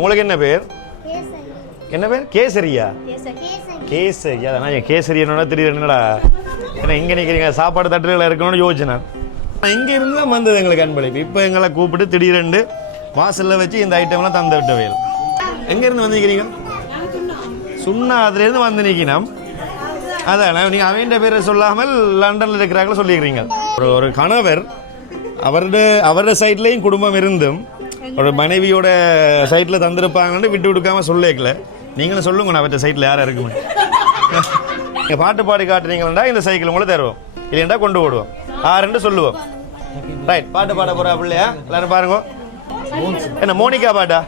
உங்களுக்கு என்ன பேர்? என்ன பேர்? கேசரியா? கேசரி. அதான் கேசரி என்னோட தெரியுது. என்னடா ஏன்னா இங்கே நிற்கிறீங்க சாப்பாடு தட்டுகளில் இருக்கணும்னு யோசிச்சேன் நான். இங்கே இருந்து தான் வந்தது எங்களுக்கு அன்பளிப்பு. இப்போ எங்களை கூப்பிட்டு திடீரெண்டு வாசலில் வச்சு இந்த ஐட்டம்லாம் தந்து விட்ட வேல். எங்கேருந்து வந்துக்கிறீங்க? சுண்ணா அதுலேருந்து வந்து நிற்கணும். அதான் நீங்கள் அவன் பேரை சொல்லாமல் லண்டனில் இருக்கிறாங்களோ சொல்லிக்கிறீங்க. ஒரு கணவர் அவருடைய சைட்லேயும் குடும்பம் இருந்தும் ஒரு மனைவியோட சைட்டில் தந்திருப்பாங்கன்னு விட்டு கொடுக்காம சொல்லிக்கல. நீங்களும் சொல்லுங்க நான் அவற்ற சைட்டில் யாரும் இருக்குமே. நீங்கள் பாட்டு பாடி காட்டுறீங்களா இந்த சைக்கிள் உங்களை தருவோம், இல்லைண்டா கொண்டு போடுவோம். ஆறுன்னு சொல்லுவோம். ரைட், பாட்டு பாட போகிறா பிள்ளையா? எல்லாரும் பாருங்க. என்ன மோனிகா பாட்டா?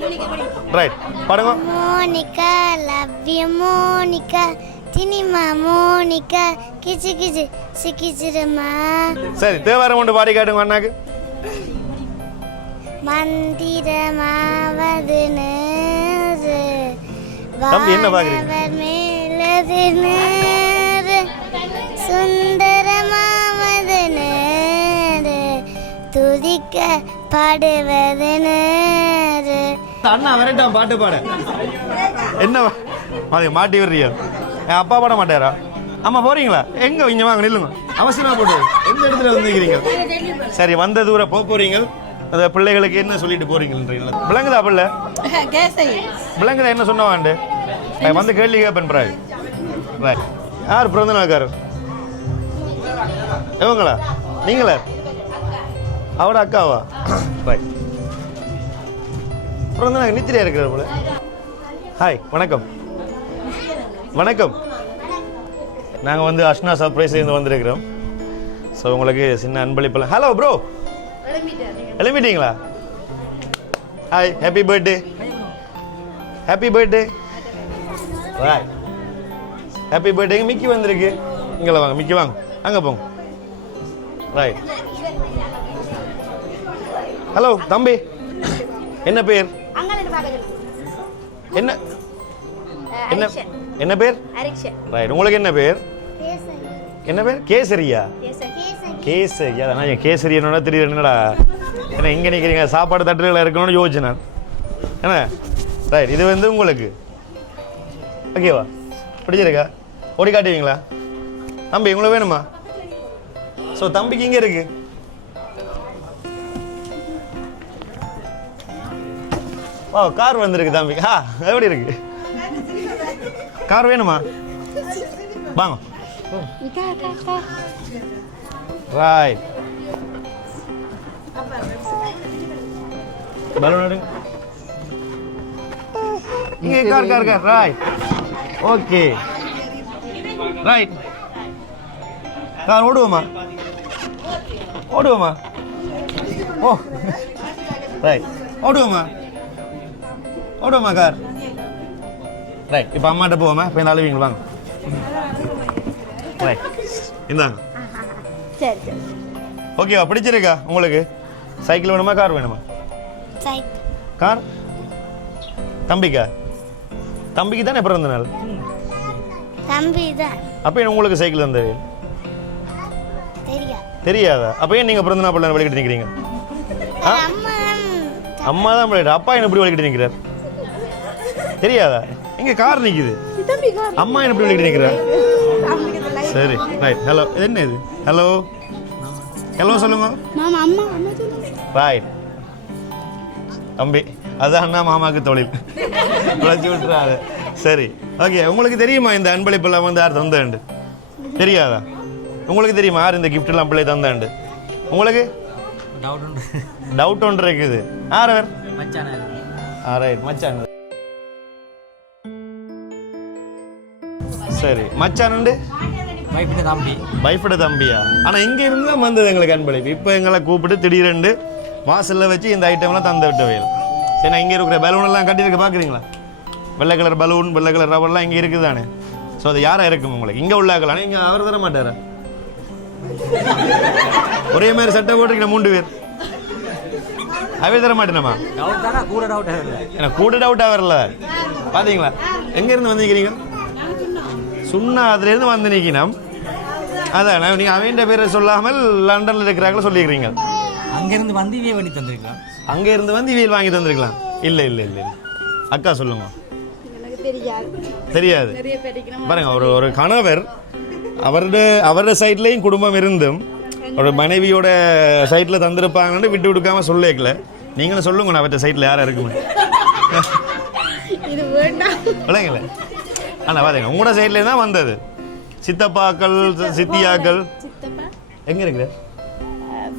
ரைட், பாடுங்க. Monica love you Monica cinema Monica கிச்சு கிச்சு சிக்கிச்சிரமா. சரி, தேவாரம் கொண்டு பாடி காட்டுங்க அண்ணாக்கு. மந்திரமாவது நேரு தம்பி என்ன பாக்குறீங்க? மேலது நேரு சுந்தரமாவது நேரு துதிக்க பாடுவது நேரு. அண்ணா வரட்டான் பாட்டு பாட. என்ன மாட்டி வர்றியா? என் அப்பா பாட மாட்டாரா? ஆமா போறீங்களா? எங்க இங்க வாங்க நில்லுங்க. அவசரமா போட்டு எந்த இடத்துல வந்துக்கிறீங்க? சரி, வந்த தூரம் போறீங்க. அந்த பிள்ளைகளுக்கு என்ன சொல்லிட்டு போறீங்கன்றீங்களா? விளங்குதா பிள்ளை? விளங்குதா என்ன சொன்னவாண்டு வந்து கேள்வி கேட்பேன். யார் பிறந்த நாள்காரர்? இவங்களா? நீங்களா? அவட அக்காவா? பிறந்த நாள் நித்திரியா இருக்கிற போல. ஹாய், வணக்கம். வணக்கம். நாங்கள் வந்து அஷ்னா சர்ப்ரைஸ்லேருந்து வந்திருக்கிறோம். ஸோ உங்களுக்கு சின்ன அன்பளிப்பெல்லாம். ஹலோ ப்ரோ, எழுப்பிட்டீங்களா? Hi, happy birthday. Happy birthday. Roy, happy birthday. Mickey வந்திருக்கு. இங்கே வாங்க, மிக்கி வாங்க, அங்கே போங்க. ரைட். ஹலோ தம்பி, என்ன பேர்? என்ன என்ன என்ன பேர்? ரைட், உங்களுக்கு என்ன பேர்? என்ன பேர்? கேசரியா? கேசரியா? அதான் கேசரி என்னோட தெரியுது. என்னடா ஏன்னா இங்கே நிற்கிறீங்க சாப்பாடு தட்டுகளில் இருக்கணும்னு யோசிச்சேன் நான். என்ன ரைட், இது வந்து உங்களுக்கு ஓகேவா? பிடிச்சிருக்கா? ஓடி காட்டுவீங்களா? தம்பி உங்களுக்கு வேணுமா? ஸோ தம்பிக்கு இங்கே இருக்கு. வா, கார் வந்திருக்கு தம்பி. எப்படி இருக்கு? கார் வேணுமா? வாங்க. ரைட், பலூன் எடுங்க. இங்கே car car car. Right, okay. Right, car ஓடுவோமா? ஓடுவோமா? ஓ ரைட், ஓடுவோமா? ஓடுவோமா கார்? ரைட், இப்போ அம்மாட்ட போவோமா? இப்போ இந்த அழுவீங்க வாங்க. ரைட், இந்தாங்க. சரி சரி. ஓகேவா? பிடிச்சிருக்கா உங்களுக்கு? சைக்கிள் வேணுமா கார் வேணுமா? கார். தம்பிக்கா? தம்பிக்கு தானே பிறந்த நாள்? தம்பி தான். அப்போ உங்களுக்கு சைக்கிள் தந்தது தெரியாதா? அப்போ ஏன் நீங்கள் பிறந்த நாள் பிள்ளை வழிகிட்டு நிற்கிறீங்க? அம்மா தான் பிள்ளைட்டு. அப்பா என்ன இப்படி வழிகிட்டு நிற்கிறார் தெரியாதா? இங்கே கார் நிற்குது. அம்மா என்ன இப்படி வழிகிட்டு நிற்கிறார்? சரி ரைட். ஹலோ, இது என்ன இது? ஹலோ ஹலோ சொல்லுங்க. ரைட் தம்பி, அதான் அண்ணா மாமாவுக்கு தொழில் உழைச்சி விட்டுறாரு. சரி ஓகே. உங்களுக்கு தெரியுமா இந்த அன்பளிப்பெல்லாம் வந்து யார் தந்தாண்டு? தெரியாதா? உங்களுக்கு தெரியுமா யார் இந்த கிஃப்ட்லாம் பிள்ளை தந்தாண்டு? உங்களுக்கு டவுட் ஒன்று இருக்குது. யார் அவர்? ரைட், மச்சான். சரி, மச்சான் உண்டு. வைஃபோட தம்பியா? ஆனால் இங்கே இருந்து தான் வந்தது எங்களுக்கு அன்பளிப்பு. இப்போ எங்களை கூப்பிட்டு திடீரெண்டு வாசலில் வச்சு இந்த ஐட்டம்லாம் தந்து விட்ட வேல். சரி, நான் இங்கே இருக்கிற பலூன் எல்லாம் கட்டியிருக்க பார்க்குறீங்களா? வெள்ளை கலர் பலூன், வெள்ளை கலர் ரவர்லாம் இங்கே இருக்குது தானே. ஸோ அது யாராக இருக்கும் உங்களுக்கு? இங்கே உள்ளாக்கலாம். இங்கே அவர் தர மாட்டாரா? ஒரே மாதிரி சட்டை போட்டுருக்கேன் 3 பேர். அவே தர மாட்டேனம்மா. எனக்கு கூட டவுட்டாக வரல. பார்த்தீங்களா? எங்கேருந்து வந்திருக்கிறீங்க? சுண்ணா அதுலேருந்து வந்து நிற்கணும். அதான் நீங்கள் அவன் பேரை சொல்லாமல் லண்டனில் இருக்கிறாங்களோ சொல்லிக்கிறீங்க. அங்கேருந்து வந்து இவியல் வாங்கி தந்திருக்கலாம். அங்கேருந்து வந்து இவியல் வாங்கி தந்திருக்கலாம். இல்லை இல்லை இல்லை, அக்கா சொல்லுங்க. எனக்கு தெரியாது. தெரியாது. நிறைய பேருக்கு பாருங்க, ஒரு கணவர் அவரோட சைட்லேயும் குடும்பம் இருந்தும் ஒரு மனைவியோட சைட்டில் தந்திருப்பாங்கன்னு விட்டு கொடுக்காம சொல்லிக்கல. நீங்களும் சொல்லுங்க, அவற்ற சைட்டில் யாரும் இருக்குமே. இது வேண்டாம் இல்லைங்களே. ஆனால் பாருங்க, உங்களோட சைட்லேயே தான் வந்தது. சித்தப்பாக்கள் சித்தியாக்கள் சித்தப்பா எங்கே இருக்கிற?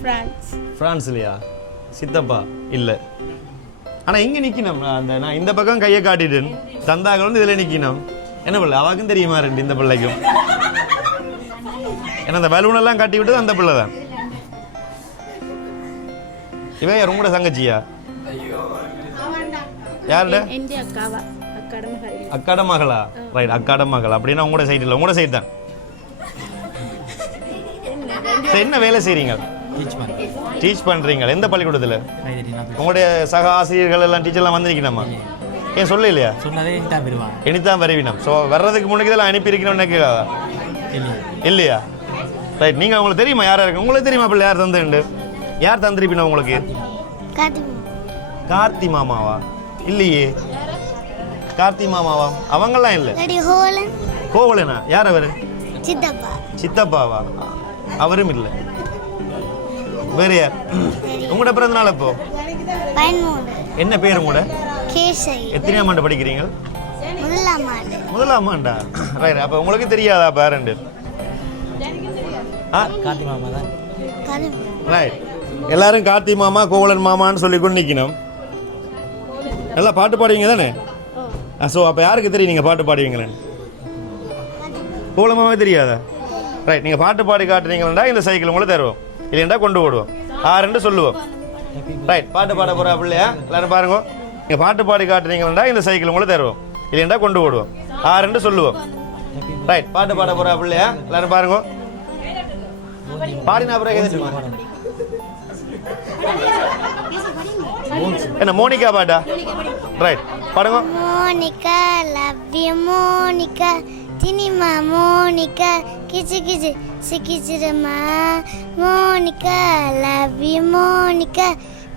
பிரான்ஸ். ஃப்ரான்ஸ்லையா? சித்தப்பா இல்லை. ஆனால் இங்கே நிற்கணும். நான் இந்த பக்கம் கையை காட்டிட்டேன், தந்தாக்கள் வந்து இதில் நிற்கணும். என்ன பிள்ளை அவாக்கும் தெரியுமா ரெண்டு இந்த பிள்ளைக்கும்? ஏன்னா அந்த பலூனெல்லாம் கட்டி விட்டது அந்த பிள்ளை தான். இவன் யார்? உங்களோட தங்கச்சியா? யாருட? அக்காட மகளா? ரைட், அக்காட மகள். அப்படின்னா உங்களோட சைட் இல்லை, உங்களோட சைட் தான். என்ன வேலை செய்றீங்க? டீச் பண்றீங்க. எந்த பள்ளிக்கூடத்தில்? உங்களுடைய சக ஆசிரியர்கள் எல்லாம் டீச்சர்லாம் வந்திருக்கணுமா? ஏன் சொல்ல இல்லையா? இனித்தான் வருவினம். ஸோ வர்றதுக்கு முன்னாடி இதெல்லாம் அனுப்பியிருக்கணும்னு நினைக்கிறதா இல்லையா? ரைட். நீங்கள் உங்களுக்கு தெரியுமா யாரா இருக்கு? உங்களுக்கு தெரியுமா பிள்ளை யார் தந்துண்டு? யார் தந்திருப்பினா உங்களுக்கு? கார்த்தி மாமாவா? இல்லையே. கார்த்தி மாமாவா? அவங்கெல்லாம் இல்லை. கோவலனா? யார் அவர்? சித்தப்பா. சித்தப்பாவா? அவரும் இல்லை. வேறு யார்? உங்களோட பிறந்த நாள் எப்போ? என்ன பேர் உங்களோட? எத்தனையாம் ஆண்டு படிக்கிறீங்க? முதலாம் ஆண்டா? ரைட். அப்போ உங்களுக்கு தெரியாதா பேரண்ட்? கார்த்தி மாமா தான். ரைட். எல்லாரும் கார்த்தி மாமா கோவலன் மாமான்னு சொல்லி கொண்டு நிற்கணும். நல்லா பாட்டு பாடுவீங்க தானே? ஸோ அப்போ யாருக்கு தெரியும் நீங்கள் பாட்டு பாடுவீங்களேன்னு? கோவலன் மாமா தெரியாதா? ரைட். நீங்கள் பாட்டு பாடி காட்டுறீங்களா இந்த சைக்கிள் உங்களை தருவோம், இல்லைண்டா கொண்டு போடுவோம். 6 சொல்லுவோம். ரைட். பாட்டு பாட போகிறா பிள்ளையா? எல்லாரும் பாருங்க. நீங்கள் பாட்டு பாடி காட்டுறீங்களா இந்த சைக்கிள் உங்களை தருவோம், இல்லைண்டா கொண்டு போடுவோம். 6 சொல்லுவோம். ரைட். பாட்டு பாட போகிறா பிள்ளையா? எல்லாரும் பாருங்க. பாடினா பிறகு என்ன மோனிகா பாட்டா? ரைட். பாடுங்க. மோனிகா லவ் யூ மோனிகா தினிமா மோனிகா கிச்சு கிச்சு சிக்கிச்சிரமா மோனிகா லவ் யூ மோனிகா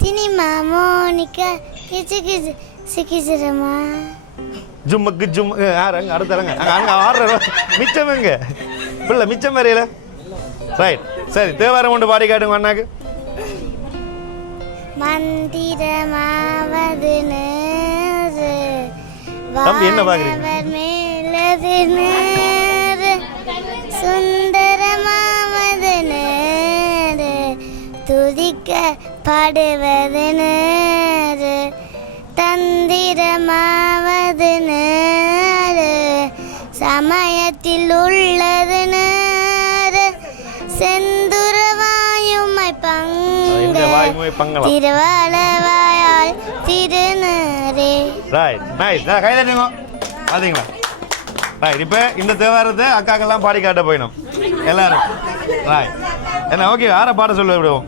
தினிமா மோனிகா கிச்சு கிச்சு சிக்கிச்சிரமா. ஜும்முக்கு ஜும் யாருங்க அடுத்தரங்க அங்கே ஆடுற மிச்சம் எங்க பிள்ளை மிச்சம் வரையில. ரைட். சரி, தேவாரம் கொண்டு பாடி காட்டுங்க அண்ணாக்கு. மந்திரமாவது நேரு தம்பி என்ன பாக்குறீங்க? மேலது நேரு சுந்தரமாவது நேரு துதிக்க பாடுவது நேரு தந்திரமாவது நேரு சமயத்தில் உள்ளது நேரு செந்துரவாயுமை பங்க திருவாளவாயால் திருநரே. ரைட். நைஸ். கை தட்டுங்க. பார்த்தீங்களா? ரைட். இப்போ இந்த தேவாரத்தை அக்காக்கெல்லாம் பாடி காட்ட போயிடும் எல்லாரும். ரைட். என்ன ஓகே. யாரை பாட சொல்ல விடுவோம்?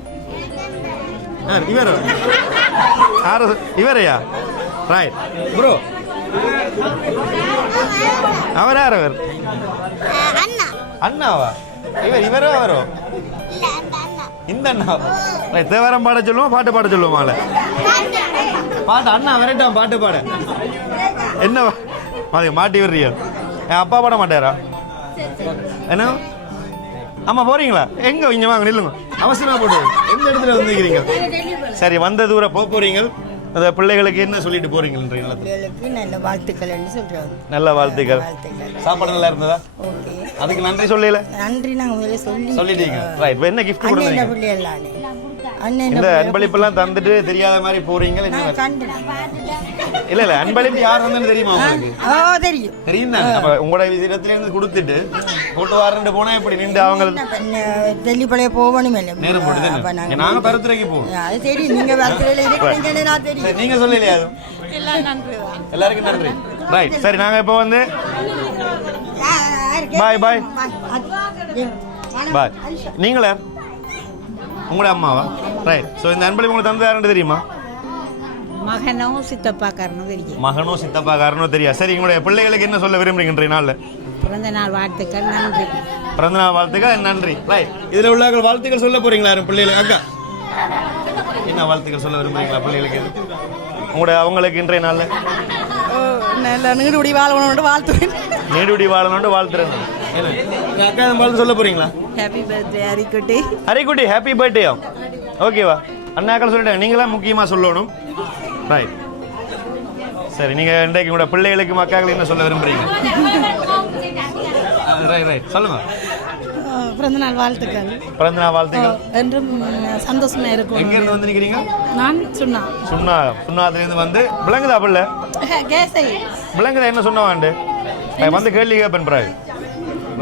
இவர் இவரையா? Right bro. அவர் யார்? அவர் அண்ணாவா? இவரோ அவரோ? இந்த அண்ணாவா? ரைட். தேவாரம் பாட சொல்லுவோம், பாட்டு பாட சொல்லுவோம். பாட்டு அண்ணா வரட்டான் பாட்டு பாட. என்ன மாட்டி வர்றியா? என் அப்பா பாட மாட்டாரா? என்ன ஆமா போறீங்களா? எங்க இங்க வாங்க நில்லுங்க. அவசரமா போட்டு எந்த இடத்துல வந்துக்கிறீங்க? சரி, வந்த தூரம் போறீங்க. அந்த பிள்ளைகளுக்கு என்ன சொல்லிட்டு போறீங்கன்றீங்களா? நல்ல வாழ்த்துக்கள் சொல்றாங்க. நல்ல வாழ்த்துக்கள். சாப்பாடு நல்லா இருந்ததா? அதுக்கு நன்றி சொல்லல? நன்றி நாங்க சொல்லிட்டீங்க. ரைட். என்ன gift கொடுத்தீங்க? இந்த அன்பளிப்பெல்லாம் தந்துட்டு தெரியாத மாதிரி போறீங்க. இல்ல இல்ல அன்பளிப்பு யார் வந்தேன்னு தெரியுமா உங்களுக்கு? தெரியும் தான். அப்ப உங்களோட இடத்துல இருந்து கொடுத்துட்டு போட்டு வாரண்டு போனா இப்படி நின்று அவங்க தெல்லிப்பளைய போகணும். நேரம் போட்டு நாங்க பருத்துறைக்கு போவோம். நீங்க சொல்லலையா? எல்லாருக்கும் நன்றி. ரைட். சரி, நாங்க இப்போ வந்து பாய் பாய் பாய். நீங்களே உங்களோட அம்மாவா? ரைட். ஸோ இந்த அன்பளிப்பு உங்களுக்கு தந்து யாருன்னு தெரியுமா? மகனும் சித்தப்பாக்காரனும் தெரியும். மகனும் சித்தப்பாக்காரனும் தெரியா? சரி, உங்களுடைய பிள்ளைகளுக்கு என்ன சொல்ல விரும்புறீங்க நாளில்? பிறந்த நாள் வாழ்த்துக்கள். நன்றி. பிறந்த நாள் வாழ்த்துக்கள். நன்றி. ரைட். இதில் உள்ள வாழ்த்துக்கள் சொல்ல போறீங்களா யாரும் பிள்ளைகளுக்கு? அக்கா என்ன வாழ்த்துக்கள் சொல்ல விரும்புறீங்களா பிள்ளைகளுக்கு? உங்களுடைய அவங்களுக்கு இன்றைய நாளில் நல்ல நீடுபடி வாழணும்னு வாழ்த்துறேன். நீடுபடி வாழணும்னு வாழ்த்துறேன். அக்கா வாழ்த்து சொல்ல போறீங்களா? ஹாப்பி பர்த்டே ஹரிக்குட்டி. ஹரிக்குட்டி ஹாப்பி பர்த்டேயா? ஓகேவா? அண்ணாக்கள் சொல்லிட்டாங்க, நீங்களாம் முக்கியமாக சொல்லணும். ரைட், சரி. நீங்கள் இன்றைக்கு உங்களோட பிள்ளைகளுக்கு மக்காக்கள் என்ன சொல்ல விரும்புறீங்க? ரைட் ரைட் சொல்லுங்க. பிறந்தநாள் வாழ்த்துக்கள். பிறந்தநாள் வாழ்த்துக்கள். என்றும் சந்தோஷமா இருக்கும். எங்கேருந்து வந்து நிற்கிறீங்க? நான் சுண்ணாத்துலேருந்து வந்து விளங்குதா பிள்ளை? விளங்குதா என்ன சொன்னவாண்டு வந்து கேள்வி கேட்பேன் பிறகு.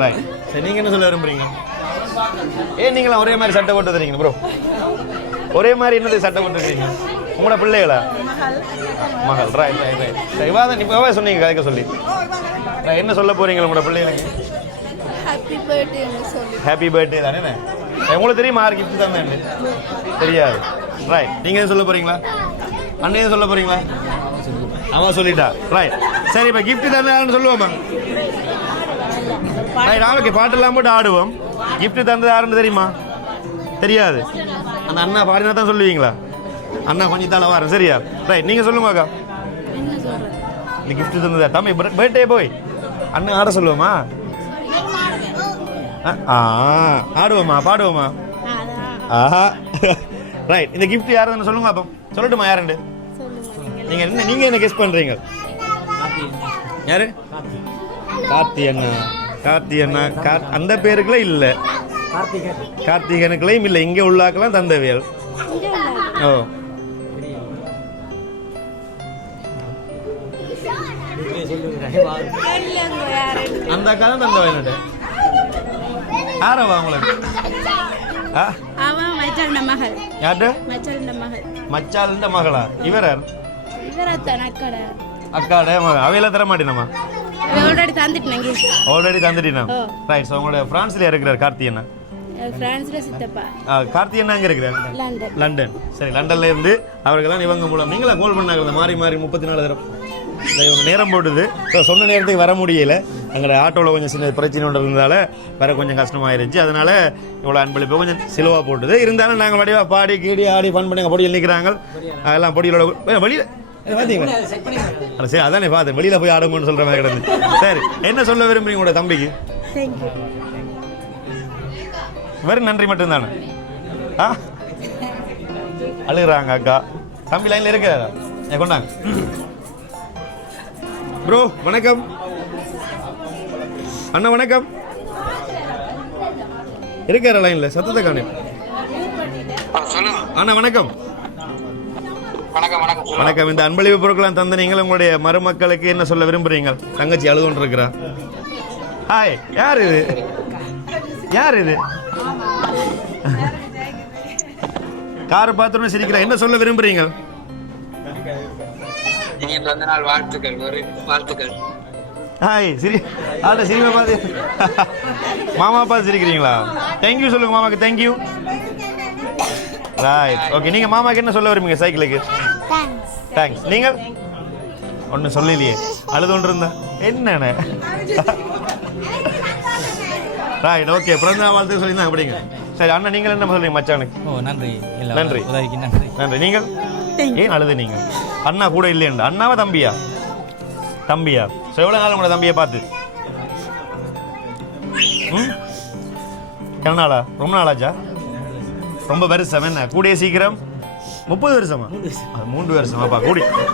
ரைட், சரி. நீங்கள் என்ன சொல்ல விரும்புறீங்க? நீங்களாம் ஒரே மாதிரி சட்டை போட்டு தரீங்க ப்ரோ? ஒரே மாதிரி என்னது சட்டை போட்டு தரீங்க? உங்களோட பிள்ளைகளா? மகள். Right right right. சரி, வாதான் இப்போவே சொன்னீங்க கதைக்க சொல்லி. என்ன சொல்ல போறீங்க உங்களோட பிள்ளைகளுக்கு? ஹாப்பி பர்த்டே சொல்லி. ஹாப்பி பர்த்டே தானே? உங்களுக்கு தெரியுமா யார் கிஃப்ட் தந்தேன்? தெரியாது. ரைட், நீங்கள் எதுவும் சொல்ல போறீங்களா? அண்ணன் எதுவும் சொல்ல போறீங்களா? அவன் சொல்லிட்டா. ரைட், சரி. இப்போ கிஃப்ட் தந்தாருன்னு சொல்லுவோமா? ரைட், நாளைக்கு பாட்டெல்லாம் போட்டு ஆடுவோம். கிஃப்ட் தந்தது யாருன்னு தெரியுமா? தெரியாது. அந்த அண்ணா பாடினா தான் சொல்லுவீங்களா? அண்ணா கொஞ்சம் தானே வாரம். சரியா? ரைட், நீங்கள் சொல்லுமாக்கா. இந்த கிஃப்ட் தந்ததா தம்பி? பர்த்டே போய் அண்ணன் ஆட சொல்லுவோமா? ஆடுவோமா? பாடுவோமா? ஆஹா. ரைட், இந்த கிஃப்ட் யார் தானே சொல்லுங்க அப்போ. சொல்லட்டுமா யாருண்டு? நீங்கள் என்ன கெஸ் பண்ணுறீங்க? யாரு? கார்த்தி அண்ணா. கார்த்தி அண்ணா அந்த பேருக்குலாம் இல்லை. கார்த்திகனுக்குலையும் இல்லை. இங்கே உள்ளாக்கெல்லாம் தந்தவியல். ஓ, அந்த அக்கா தான் தந்தவ. என்னட்டு யாரவா உங்களுக்கு? யார்ட்டு? மச்சாலுண்ட மகளா? இவர அக்காட மகள். அவையில தர மாட்டேனம்மா. ஆல்ரெடி தந்துட்டீனா? ரைட். ஸோ உங்களோட பிரான்ஸ்ல இருக்கிறார் கார்த்தி அண்ணா. கார்த்தி அண்ணா அங்கே இருக்கிறார் லண்டன். சரி, லண்டன்ல இருந்து அவர்கள்லாம் இவங்க மூலம் நீங்களா கால் பண்ணாங்க மாறி மாறி 34 தரம். இவங்க நேரம் போட்டுது. ஸோ சொன்ன நேரத்துக்கு வர முடியல. எங்களோட ஆட்டோவில் கொஞ்சம் சின்ன பிரச்சனை ஒன்று இருந்ததால வர கொஞ்சம் கஷ்டமாயிருச்சு. அதனால இவ்வளோ அன்பளிப்பு கொஞ்சம் சிலுவாக போட்டுது. இருந்தாலும் நாங்கள் வடிவாக பாடி கீடி ஆடி ஃபன் பண்ணி பொடியில் நிற்கிறாங்க. அதெல்லாம் பொடியோட வெளியில் பார்த்தீங்களா? சரி, அதானே பார்த்தேன். வெளியில் போய் ஆடுங்கன்னு சொல்கிற மாதிரி கிடந்து. சரி, என்ன சொல்ல விரும்புறீங்க உங்களோட தம்பிக்கு? வெறும் நன்றி மட்டும்தானே? அழுகிறாங்க அக்கா. தம்பி லைனில் இருக்கிறாரா? கொண்டாங்க ப்ரோ. வணக்கம் அண்ணா. வணக்கம். இருக்கார லைன்ல? சத்தத்தை காணேன். அண்ணா வணக்கம். வணக்கம். இந்த அன்பளிப்பு பொருட்கள்லாம் தந்த நீங்கள் உங்களுடைய மருமக்களுக்கு என்ன சொல்ல விரும்புறீங்க? தங்கச்சி அழுது கொண்டு இருக்கிறா. ஹாய், யார் இது? யார் இது? காரை பார்த்துன்னு சிரிக்கிறா. என்ன சொல்ல விரும்புறீங்க? வாழ்த்துக்கள். ஹாய், சிரி. ஆட சிரிமா பார்த்து மாமா பார்த்து சிரிக்கிறீங்களா? தேங்க்யூ சொல்லுங்க மாமாக்கு. தேங்க்யூ. Right, okay. நீங்கள் மாமாக்கு என்ன சொல்ல விரும்புங்க சைக்கிளுக்கு? தேங்க்ஸ். நீங்கள் ஒன்றும் சொல்லலையே, அழுது கொண்டு இருந்தா என்னண்ணே? Right, okay. பிறந்த வாழ்த்து சொல்லியிருந்தேன் அப்படிங்க. சரி அண்ணா, நீங்கள் என்ன சொல்றீங்க மச்சானுக்கு? நன்றி. நன்றி நன்றி. நீங்கள் ஏன் அழுது? நீங்கள் அண்ணா கூட இல்லையா? அண்ணாவா தம்பியா? தம்பியா? ஸோ எவ்வளோ நாள் உங்களோட தம்பியை பார்த்து? எவ்வளோ நாளா? ரொம்ப நாளாச்சா? ரொம்ப வருஷம் என்ன? கூடிய சீக்கிரம் 30 வருஷமா? 3 வருஷமாப்பா.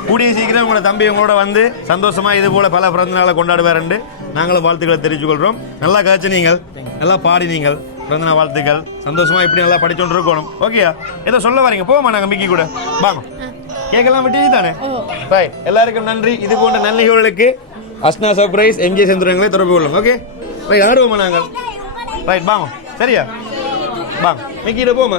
கூடிய சீக்கிரம் உங்களோட தம்பி உங்களோட வந்து சந்தோஷமா இது போல பல பிறந்த நாளை கொண்டாடுவாருண்டு நாங்களும் வாழ்த்துக்களை தெரிவித்துக் கொள்கிறோம். நல்லா காய்ச்சி நீங்கள் நல்லா பாடி நீங்கள் பிறந்தநாள் வாழ்த்துக்கள். சந்தோஷமா இப்படி நல்லா படிச்சோன்னு இருக்கணும். ஓகேயா? ஏதோ சொல்ல வரீங்க? போமா நாங்கள் மிக்கி கூட வாங்க. கேட்கலாம் விட்டு தானே? ரைட், எல்லாருக்கும் நன்றி. இது போன்ற நல்ல நிகழ்வுகளுக்கு அஸ்னா சர்ப்ரைஸ் எம்ஜே செந்துரங்களை தொடர்பு கொள்ளும். ஓகே ரைட், ஆடுவோமா நாங்கள்? ரைட், வாங்க. சரியா? வாங்க மிக்கிட்ட போமா.